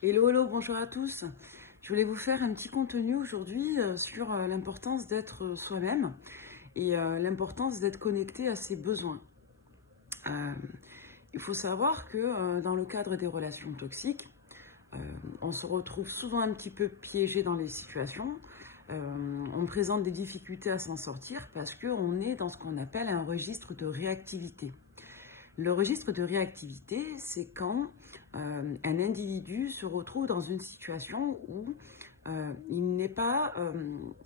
Hello, hello, bonjour à tous. Je voulais vous faire un petit contenu aujourd'hui sur l'importance d'être soi-même et l'importance d'être connecté à ses besoins. Euh, il faut savoir que dans le cadre des relations toxiques, on se retrouve souvent un petit peu piégé dans les situations. On présente des difficultés à s'en sortir parce qu'on est dans ce qu'on appelle un registre de réactivité. Le registre de réactivité, c'est quand un individu se retrouve dans une situation où il n'est pas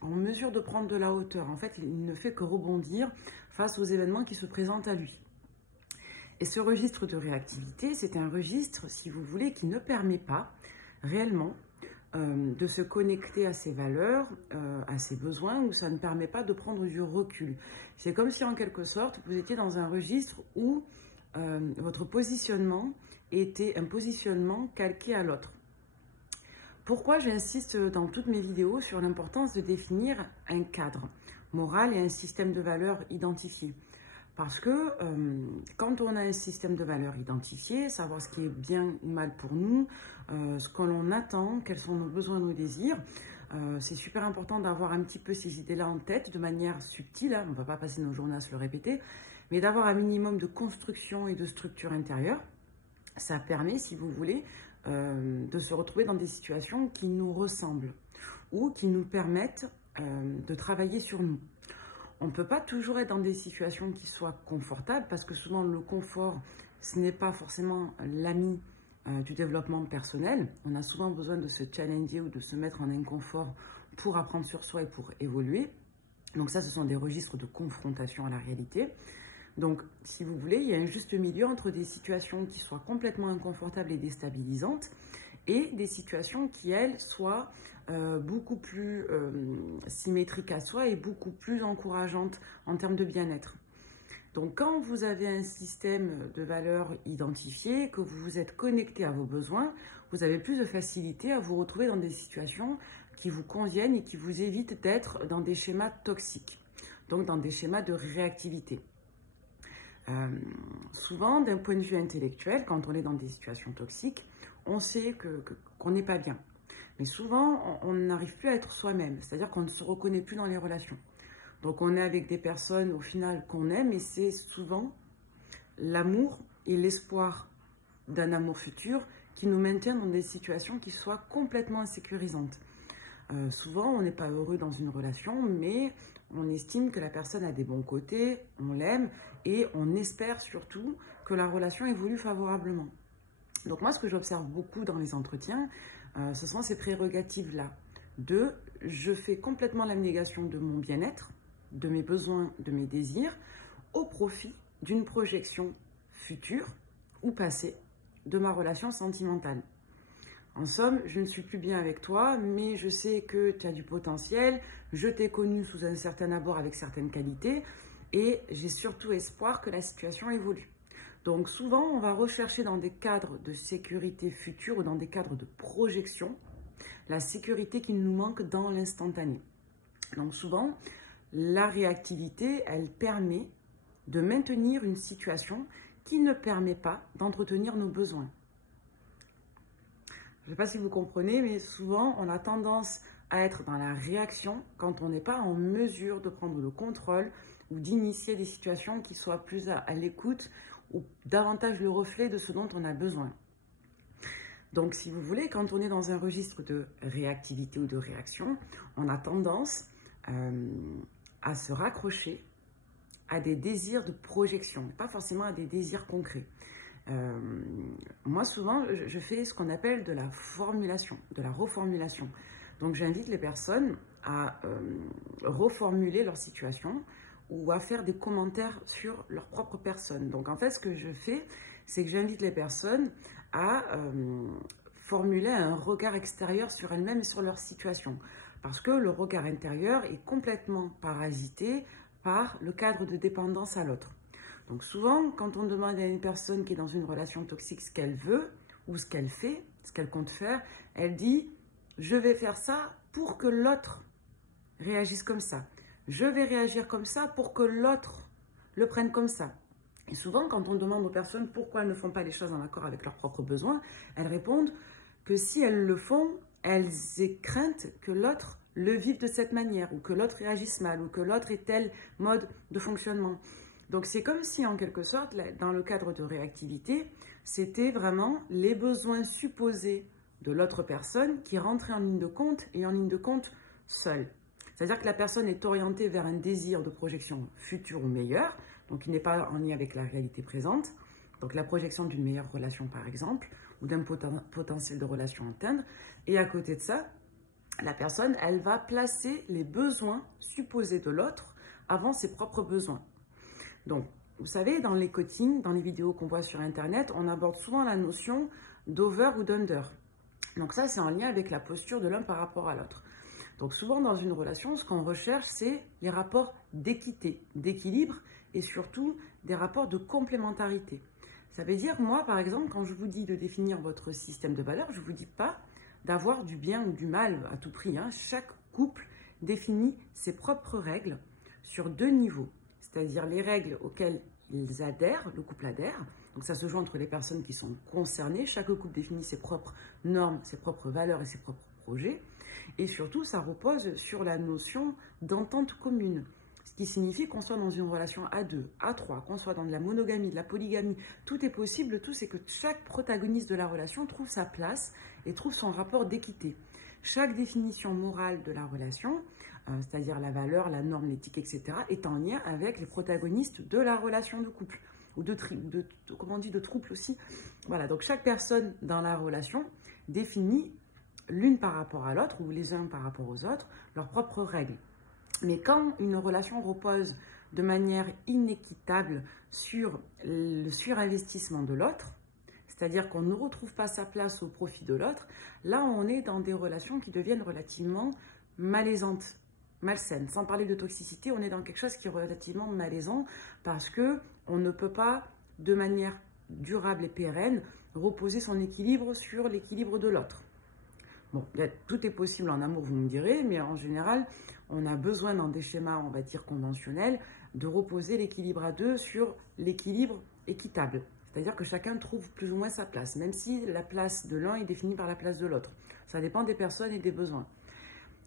en mesure de prendre de la hauteur. En fait, il ne fait que rebondir face aux événements qui se présentent à lui. Et ce registre de réactivité, c'est un registre, si vous voulez, qui ne permet pas réellement de se connecter à ses valeurs, à ses besoins, ou ça ne permet pas de prendre du recul. C'est comme si, en quelque sorte, vous étiez dans un registre où votre positionnement était un positionnement calqué à l'autre. Pourquoi j'insiste dans toutes mes vidéos sur l'importance de définir un cadre moral et un système de valeurs identifié? Parce que quand on a un système de valeurs identifié, savoir ce qui est bien ou mal pour nous, ce que l'on attend, quels sont nos besoins, nos désirs, c'est super important d'avoir un petit peu ces idées-là en tête de manière subtile, hein, on ne va pas passer nos journées à se le répéter, mais d'avoir un minimum de construction et de structure intérieure. Ça permet, si vous voulez, de se retrouver dans des situations qui nous ressemblent ou qui nous permettent de travailler sur nous. On ne peut pas toujours être dans des situations qui soient confortables parce que souvent le confort, ce n'est pas forcément l'ami du développement personnel. On a souvent besoin de se challenger ou de se mettre en inconfort pour apprendre sur soi et pour évoluer. Donc ça, ce sont des registres de confrontation à la réalité. Donc, si vous voulez, il y a un juste milieu entre des situations qui soient complètement inconfortables et déstabilisantes et des situations qui, elles, soient beaucoup plus symétriques à soi et beaucoup plus encourageantes en termes de bien-être. Donc, quand vous avez un système de valeurs identifié, que vous vous êtes connecté à vos besoins, vous avez plus de facilité à vous retrouver dans des situations qui vous conviennent et qui vous évitent d'être dans des schémas toxiques, donc dans des schémas de réactivité. Souvent, d'un point de vue intellectuel, quand on est dans des situations toxiques, on sait qu'on n'est pas bien. Mais souvent, on n'arrive plus à être soi-même, c'est-à-dire qu'on ne se reconnaît plus dans les relations. Donc, on est avec des personnes, au final, qu'on aime, et c'est souvent l'amour et l'espoir d'un amour futur qui nous maintiennent dans des situations qui soient complètement insécurisantes. Souvent, on n'est pas heureux dans une relation, mais on estime que la personne a des bons côtés, on l'aime et on espère surtout que la relation évolue favorablement. Donc moi, ce que j'observe beaucoup dans les entretiens, ce sont ces prérogatives-là. Je fais complètement l'abnégation de mon bien-être, de mes besoins, de mes désirs, au profit d'une projection future ou passée de ma relation sentimentale. En somme, je ne suis plus bien avec toi, mais je sais que tu as du potentiel, je t'ai connu sous un certain abord avec certaines qualités, et j'ai surtout espoir que la situation évolue. Donc souvent, on va rechercher dans des cadres de sécurité future ou dans des cadres de projection, la sécurité qui nous manque dans l'instantané. Donc souvent, la réactivité, elle permet de maintenir une situation qui ne permet pas d'entretenir nos besoins. Je ne sais pas si vous comprenez, mais souvent, on a tendance à être dans la réaction quand on n'est pas en mesure de prendre le contrôle ou d'initier des situations qui soient plus à l'écoute ou davantage le reflet de ce dont on a besoin. Donc, si vous voulez, quand on est dans un registre de réactivité ou de réaction, on a tendance à se raccrocher à des désirs de projection, pas forcément à des désirs concrets. Moi, souvent, je fais ce qu'on appelle de la formulation, de la reformulation. Donc, j'invite les personnes à reformuler leur situation ou à faire des commentaires sur leur propre personne. Donc, en fait, ce que je fais, c'est que j'invite les personnes à formuler un regard extérieur sur elles-mêmes et sur leur situation. Parce que le regard intérieur est complètement parasité par le cadre de dépendance à l'autre. Donc souvent, quand on demande à une personne qui est dans une relation toxique ce qu'elle veut ou ce qu'elle fait, ce qu'elle compte faire, elle dit « je vais faire ça pour que l'autre réagisse comme ça. Je vais réagir comme ça pour que l'autre le prenne comme ça. » Et souvent, quand on demande aux personnes pourquoi elles ne font pas les choses en accord avec leurs propres besoins, elles répondent que si elles le font, elles aient crainte que l'autre le vive de cette manière, ou que l'autre réagisse mal, ou que l'autre ait tel mode de fonctionnement. Donc c'est comme si, en quelque sorte, dans le cadre de réactivité, c'était vraiment les besoins supposés de l'autre personne qui rentraient en ligne de compte et en ligne de compte seule. C'est-à-dire que la personne est orientée vers un désir de projection future ou meilleure, donc il n'est pas en lien avec la réalité présente, donc la projection d'une meilleure relation par exemple, ou d'un potentiel de relation à atteindre, et à côté de ça, la personne, elle va placer les besoins supposés de l'autre avant ses propres besoins. Donc, vous savez, dans les coachings, dans les vidéos qu'on voit sur Internet, on aborde souvent la notion d'over ou d'under. Donc ça, c'est en lien avec la posture de l'un par rapport à l'autre. Donc souvent, dans une relation, ce qu'on recherche, c'est les rapports d'équité, d'équilibre et surtout des rapports de complémentarité. Ça veut dire, moi, par exemple, quand je vous dis de définir votre système de valeurs, je ne vous dis pas d'avoir du bien ou du mal à tout prix. Chaque couple définit ses propres règles sur 2 niveaux. C'est-à-dire les règles auxquelles ils adhèrent, le couple adhère. Donc ça se joue entre les personnes qui sont concernées. Chaque couple définit ses propres normes, ses propres valeurs et ses propres projets. Et surtout, ça repose sur la notion d'entente commune. Ce qui signifie qu'on soit dans une relation à 2, à 3, qu'on soit dans de la monogamie, de la polygamie. Tout est possible, tout c'est que chaque protagoniste de la relation trouve sa place et trouve son rapport d'équité. Chaque définition morale de la relation, c'est-à-dire la valeur, la norme, l'éthique, etc., est en lien avec les protagonistes de la relation de couple, ou de trouble aussi. Voilà, donc chaque personne dans la relation définit l'une par rapport à l'autre, ou les uns par rapport aux autres, leurs propres règles. Mais quand une relation repose de manière inéquitable sur le surinvestissement de l'autre, c'est-à-dire qu'on ne retrouve pas sa place au profit de l'autre, là on est dans des relations qui deviennent relativement malaisantes, malsaines. Sans parler de toxicité, on est dans quelque chose qui est relativement malaisant parce qu'on ne peut pas, de manière durable et pérenne, reposer son équilibre sur l'équilibre de l'autre. Bon, tout est possible en amour, vous me direz, mais en général, on a besoin dans des schémas, on va dire, conventionnels, de reposer l'équilibre à 2 sur l'équilibre équitable. C'est-à-dire que chacun trouve plus ou moins sa place, même si la place de l'un est définie par la place de l'autre. Ça dépend des personnes et des besoins.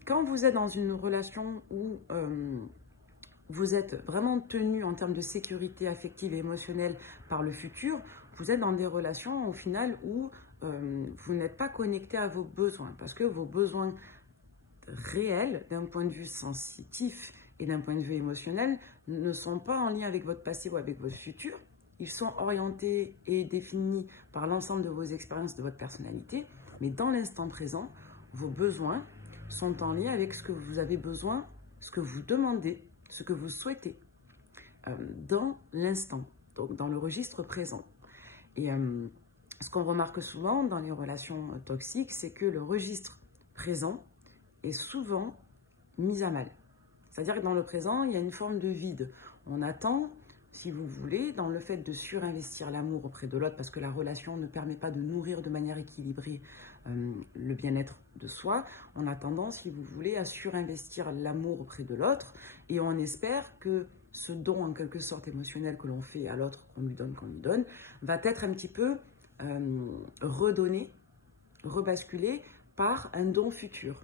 Quand vous êtes dans une relation où vous êtes vraiment tenu en termes de sécurité affective et émotionnelle par le futur, vous êtes dans des relations au final où vous n'êtes pas connecté à vos besoins, parce que vos besoins réels, d'un point de vue sensitif et d'un point de vue émotionnel, ne sont pas en lien avec votre passé ou avec votre futur. Ils sont orientés et définis par l'ensemble de vos expériences, de votre personnalité, mais dans l'instant présent, vos besoins sont en lien avec ce que vous avez besoin, ce que vous demandez, ce que vous souhaitez, dans l'instant, donc dans le registre présent. Et ce qu'on remarque souvent dans les relations toxiques, c'est que le registre présent est souvent mis à mal. C'est-à-dire que dans le présent, il y a une forme de vide. On attend, si vous voulez, dans le fait de surinvestir l'amour auprès de l'autre, parce que la relation ne permet pas de nourrir de manière équilibrée le bien-être de soi, on a tendance, si vous voulez, à surinvestir l'amour auprès de l'autre, et on espère que ce don, en quelque sorte, émotionnel que l'on fait à l'autre, qu'on lui donne, va être un petit peu redonné, rebasculé par un don futur.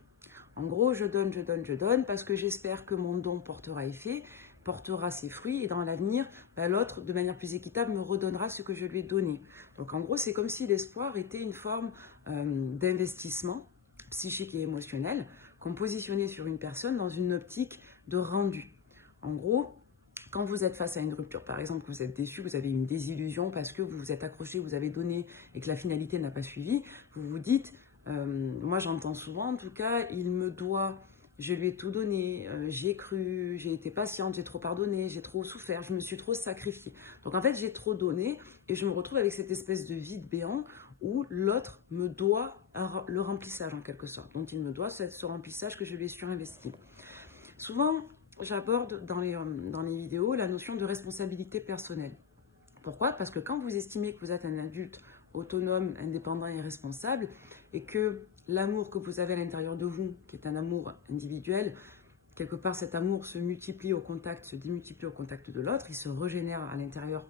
En gros, je donne, parce que j'espère que mon don portera effet, portera ses fruits, et dans l'avenir, l'autre, de manière plus équitable, me redonnera ce que je lui ai donné. Donc en gros, c'est comme si l'espoir était une forme d'investissement psychique et émotionnel qu'on positionnait sur une personne dans une optique de rendu. En gros, quand vous êtes face à une rupture, par exemple, que vous êtes déçu, vous avez une désillusion parce que vous vous êtes accroché, vous avez donné et que la finalité n'a pas suivi, vous vous dites, moi j'entends souvent en tout cas, il me doit, je lui ai tout donné, j'y ai cru, j'ai été patiente, j'ai trop pardonné, j'ai trop souffert, je me suis trop sacrifiée. Donc en fait, j'ai trop donné et je me retrouve avec cette espèce de vide béant où l'autre me doit le remplissage en quelque sorte. Donc il me doit ce remplissage que je lui ai surinvesti. Souvent, j'aborde dans les vidéos la notion de responsabilité personnelle. Pourquoi? Parce que quand vous estimez que vous êtes un adulte autonome, indépendant et responsable, et que l'amour que vous avez à l'intérieur de vous, qui est un amour individuel, quelque part cet amour se multiplie au contact, se démultiplie au contact de l'autre, il se régénère à l'intérieur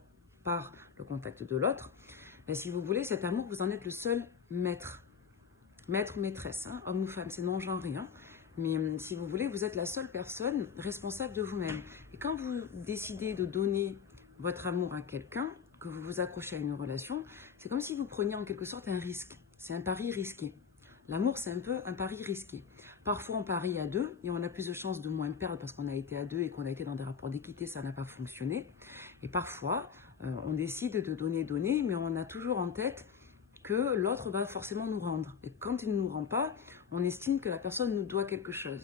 par le contact de l'autre, si vous voulez, cet amour, vous en êtes le seul maître. maître ou maîtresse, hein, homme ou femme, c'est non-genré, hein. Mais si vous voulez, vous êtes la seule personne responsable de vous-même. Et quand vous décidez de donner votre amour à quelqu'un, que vous vous accrochez à une relation, c'est comme si vous preniez en quelque sorte un risque. C'est un pari risqué. L'amour, c'est un peu un pari risqué. Parfois, on parie à deux et on a plus de chances de moins perdre parce qu'on a été à deux et qu'on a été dans des rapports d'équité, ça n'a pas fonctionné. Et parfois, on décide de donner, mais on a toujours en tête que l'autre va forcément nous rendre. Et quand il ne nous rend pas, on estime que la personne nous doit quelque chose.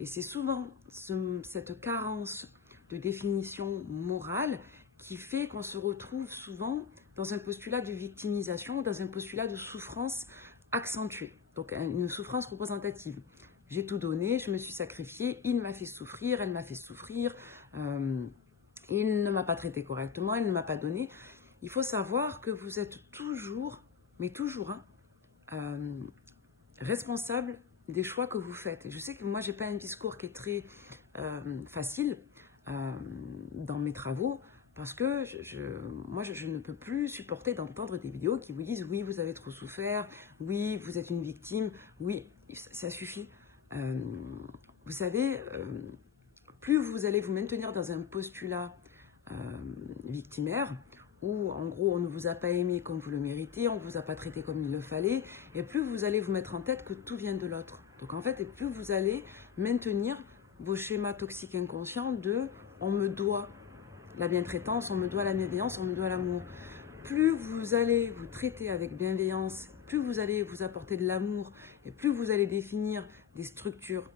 Et c'est souvent cette carence de définition morale qui fait qu'on se retrouve souvent dans un postulat de victimisation, dans un postulat de souffrance accentuée. Donc une souffrance représentative. J'ai tout donné, je me suis sacrifiée, il m'a fait souffrir, elle m'a fait souffrir, il ne m'a pas traité correctement, elle ne m'a pas donné. Il faut savoir que vous êtes toujours, mais toujours, hein, responsable des choix que vous faites. Et je sais que moi, je n'ai pas un discours qui est très facile dans mes travaux, parce que moi, je ne peux plus supporter d'entendre des vidéos qui vous disent « oui, vous avez trop souffert, oui, vous êtes une victime, oui, ça suffit ». Vous savez, plus vous allez vous maintenir dans un postulat victimaire, où en gros on ne vous a pas aimé comme vous le méritez, on ne vous a pas traité comme il le fallait, et plus vous allez vous mettre en tête que tout vient de l'autre. Donc en fait, et plus vous allez maintenir vos schémas toxiques inconscients de « on me doit la bientraitance, on me doit la bienveillance, on me doit l'amour ». Plus vous allez vous traiter avec bienveillance, plus vous allez vous apporter de l'amour, et plus vous allez définir des structures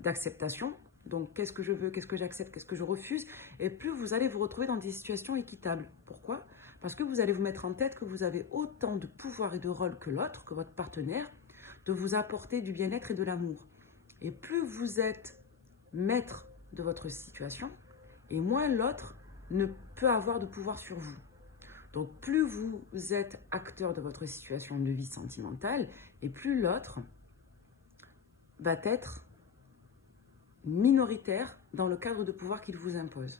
d'acceptation. Donc, qu'est-ce que je veux, qu'est-ce que j'accepte, qu'est-ce que je refuse, et plus vous allez vous retrouver dans des situations équitables. Pourquoi? Parce que vous allez vous mettre en tête que vous avez autant de pouvoir et de rôle que l'autre, que votre partenaire, de vous apporter du bien-être et de l'amour. Et plus vous êtes maître de votre situation, et moins l'autre ne peut avoir de pouvoir sur vous. Donc, plus vous êtes acteur de votre situation de vie sentimentale, et plus l'autre va être minoritaire dans le cadre de pouvoir qu'il vous impose.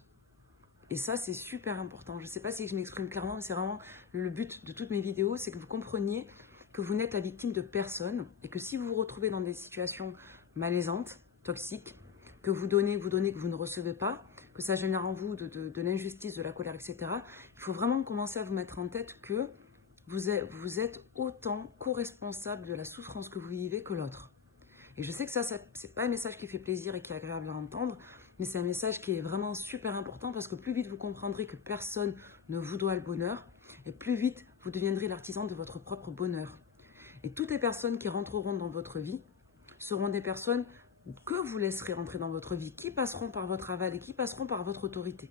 Et ça, c'est super important. Je ne sais pas si je m'exprime clairement, mais c'est vraiment le but de toutes mes vidéos, c'est que vous compreniez que vous n'êtes la victime de personne et que si vous vous retrouvez dans des situations malaisantes, toxiques, que vous donnez, que vous ne recevez pas, que ça génère en vous de l'injustice, de la colère, etc., il faut vraiment commencer à vous mettre en tête que vous êtes autant co-responsable de la souffrance que vous vivez que l'autre. Et je sais que ça c'est pas un message qui fait plaisir et qui est agréable à entendre, mais c'est un message qui est vraiment super important parce que plus vite vous comprendrez que personne ne vous doit le bonheur, et plus vite vous deviendrez l'artisan de votre propre bonheur. Et toutes les personnes qui rentreront dans votre vie seront des personnes que vous laisserez entrer dans votre vie, qui passeront par votre aval et qui passeront par votre autorité.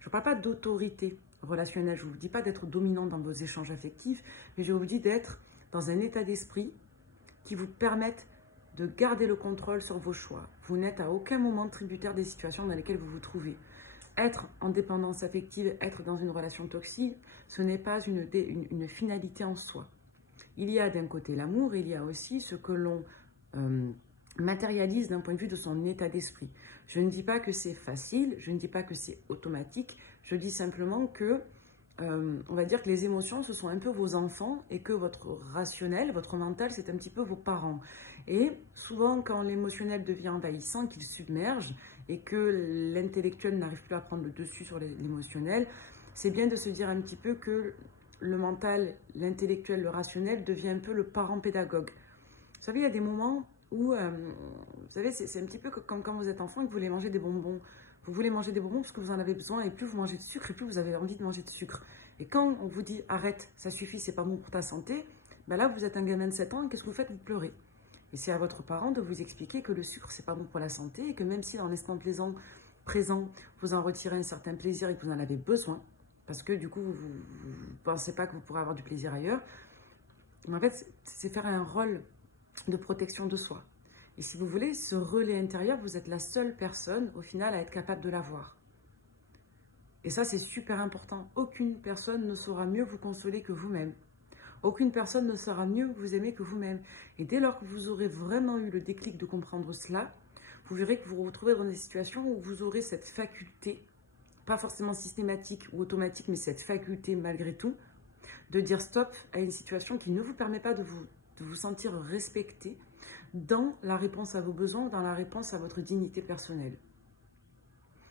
Je ne parle pas d'autorité relationnelle, je ne vous dis pas d'être dominant dans vos échanges affectifs, mais je vous dis d'être dans un état d'esprit qui vous permette de garder le contrôle sur vos choix. Vous n'êtes à aucun moment tributaire des situations dans lesquelles vous vous trouvez. Être en dépendance affective, être dans une relation toxique, ce n'est pas une finalité en soi. Il y a d'un côté l'amour, il y a aussi ce que l'on matérialise d'un point de vue de son état d'esprit. Je ne dis pas que c'est facile, je ne dis pas que c'est automatique, je dis simplement que on va dire que les émotions, ce sont un peu vos enfants et que votre rationnel, votre mental, c'est un petit peu vos parents. Et souvent, quand l'émotionnel devient envahissant, qu'il submerge et que l'intellectuel n'arrive plus à prendre le dessus sur l'émotionnel, c'est bien de se dire un petit peu que le mental, l'intellectuel, le rationnel devient un peu le parent pédagogue. Vous savez, il y a des moments où, vous savez, c'est un petit peu comme quand vous êtes enfant et que vous voulez manger des bonbons. Vous voulez manger des bonbons parce que vous en avez besoin et plus vous mangez de sucre et plus vous avez envie de manger de sucre. Et quand on vous dit arrête, ça suffit, c'est pas bon pour ta santé, ben là vous êtes un gamin de 7 ans et qu'est-ce que vous faites? Vous pleurez. Et c'est à votre parent de vous expliquer que le sucre c'est pas bon pour la santé et que même si en instant présent vous en retirez un certain plaisir et que vous en avez besoin, parce que du coup vous ne pensez pas que vous pourrez avoir du plaisir ailleurs, mais en fait c'est faire un rôle de protection de soi. Et si vous voulez, ce relais intérieur, vous êtes la seule personne, au final, à être capable de l'avoir. Et ça, c'est super important. Aucune personne ne saura mieux vous consoler que vous-même. Aucune personne ne saura mieux vous aimer que vous-même. Et dès lors que vous aurez vraiment eu le déclic de comprendre cela, vous verrez que vous vous retrouvez dans des situations où vous aurez cette faculté, pas forcément systématique ou automatique, mais cette faculté malgré tout, de dire stop à une situation qui ne vous permet pas de vous de vous sentir respecté dans la réponse à vos besoins, dans la réponse à votre dignité personnelle.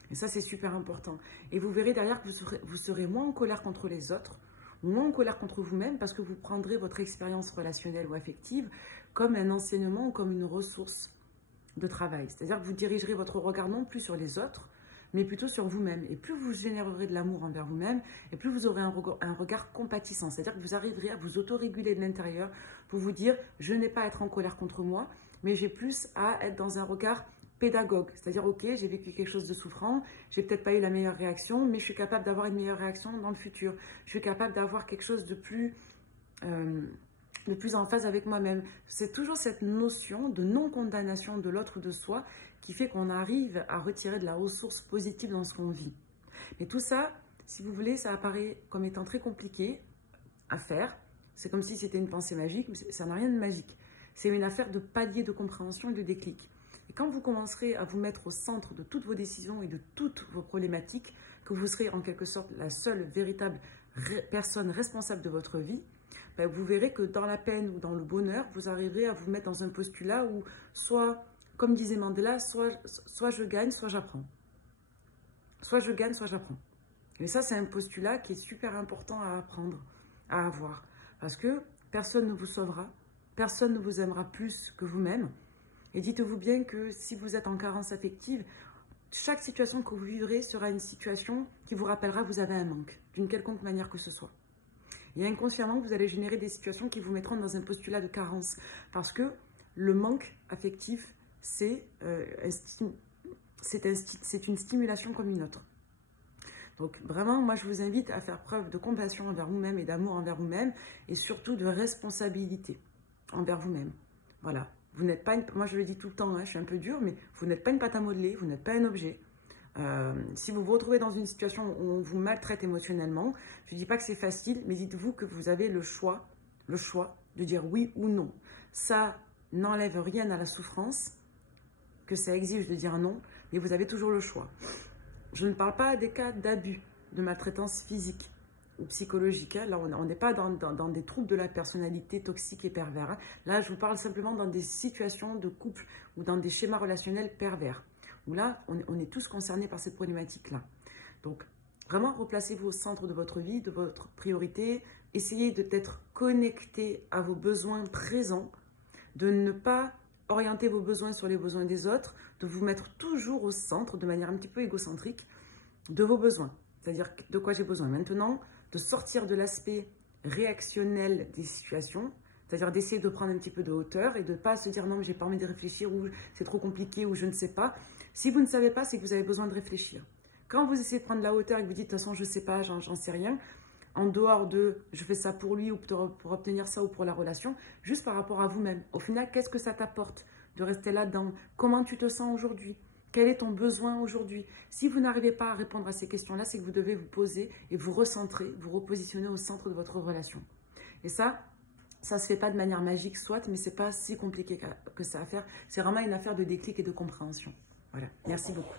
Et ça, c'est super important. Et vous verrez derrière que vous serez moins en colère contre les autres, moins en colère contre vous-même, parce que vous prendrez votre expérience relationnelle ou affective comme un enseignement ou comme une ressource de travail. C'est-à-dire que vous dirigerez votre regard non plus sur les autres, mais plutôt sur vous-même. Et plus vous générerez de l'amour envers vous-même, et plus vous aurez un regard compatissant. C'est-à-dire que vous arriverez à vous autoréguler de l'intérieur pour vous dire « je n'ai pas à être en colère contre moi, mais j'ai plus à être dans un regard pédagogue, c'est-à-dire, ok, j'ai vécu quelque chose de souffrant, j'ai peut-être pas eu la meilleure réaction, mais je suis capable d'avoir une meilleure réaction dans le futur. Je suis capable d'avoir quelque chose de plus en phase avec moi-même. C'est toujours cette notion de non-condamnation de l'autre ou de soi qui fait qu'on arrive à retirer de la ressource positive dans ce qu'on vit. Mais tout ça, si vous voulez, ça apparaît comme étant très compliqué à faire. C'est comme si c'était une pensée magique, mais ça n'a rien de magique. C'est une affaire de palier de compréhension et de déclic. Et quand vous commencerez à vous mettre au centre de toutes vos décisions et de toutes vos problématiques, que vous serez en quelque sorte la seule véritable personne responsable de votre vie, ben vous verrez que dans la peine ou dans le bonheur, vous arriverez à vous mettre dans un postulat où soit, comme disait Mandela, soit je gagne, soit j'apprends. Soit je gagne, soit j'apprends. Et ça, c'est un postulat qui est super important à apprendre, à avoir. Parce que personne ne vous sauvera, personne ne vous aimera plus que vous-même. Et dites-vous bien que si vous êtes en carence affective, chaque situation que vous vivrez sera une situation qui vous rappellera que vous avez un manque, d'une quelconque manière que ce soit. Et inconsciemment, vous allez générer des situations qui vous mettront dans un postulat de carence. Parce que le manque affectif, c'est une stimulation comme une autre. Donc vraiment, moi je vous invite à faire preuve de compassion envers vous-même et d'amour envers vous-même et surtout de responsabilité envers vous-même. Voilà. Vous n'êtes pas moi je le dis tout le temps, hein, je suis un peu dure, mais vous n'êtes pas une pâte à modeler, vous n'êtes pas un objet. Si vous vous retrouvez dans une situation où on vous maltraite émotionnellement, je ne dis pas que c'est facile, mais dites-vous que vous avez le choix de dire oui ou non. Ça n'enlève rien à la souffrance, que ça exige de dire non, mais vous avez toujours le choix. Je ne parle pas des cas d'abus, de maltraitance physique ou psychologique. Hein. Là, on n'est pas dans des troubles de la personnalité toxiques et pervers. Hein. Là, je vous parle simplement dans des situations de couple ou dans des schémas relationnels pervers. Où là, on est tous concernés par cette problématique-là. Donc, vraiment, replacez-vous au centre de votre vie, de votre priorité. Essayez d'être connecté à vos besoins présents, de ne pas orienter vos besoins sur les besoins des autres, de vous mettre toujours au centre, de manière un petit peu égocentrique, de vos besoins. C'est-à-dire de quoi j'ai besoin maintenant, de sortir de l'aspect réactionnel des situations, c'est-à-dire d'essayer de prendre un petit peu de hauteur et de ne pas se dire non, mais j'ai pas envie de réfléchir ou c'est trop compliqué ou je ne sais pas. Si vous ne savez pas, c'est que vous avez besoin de réfléchir. Quand vous essayez de prendre la hauteur et que vous dites de toute façon je ne sais pas, j'en sais rien, en dehors de je fais ça pour lui ou pour obtenir ça ou pour la relation, juste par rapport à vous-même. Au final, qu'est-ce que ça t'apporte de rester là-dedans? Comment tu te sens aujourd'hui? Quel est ton besoin aujourd'hui? Si vous n'arrivez pas à répondre à ces questions-là, c'est que vous devez vous poser et vous recentrer, vous repositionner au centre de votre relation. Et ça ne se fait pas de manière magique, soit, mais ce n'est pas si compliqué que ça à faire. C'est vraiment une affaire de déclic et de compréhension. Voilà, merci beaucoup.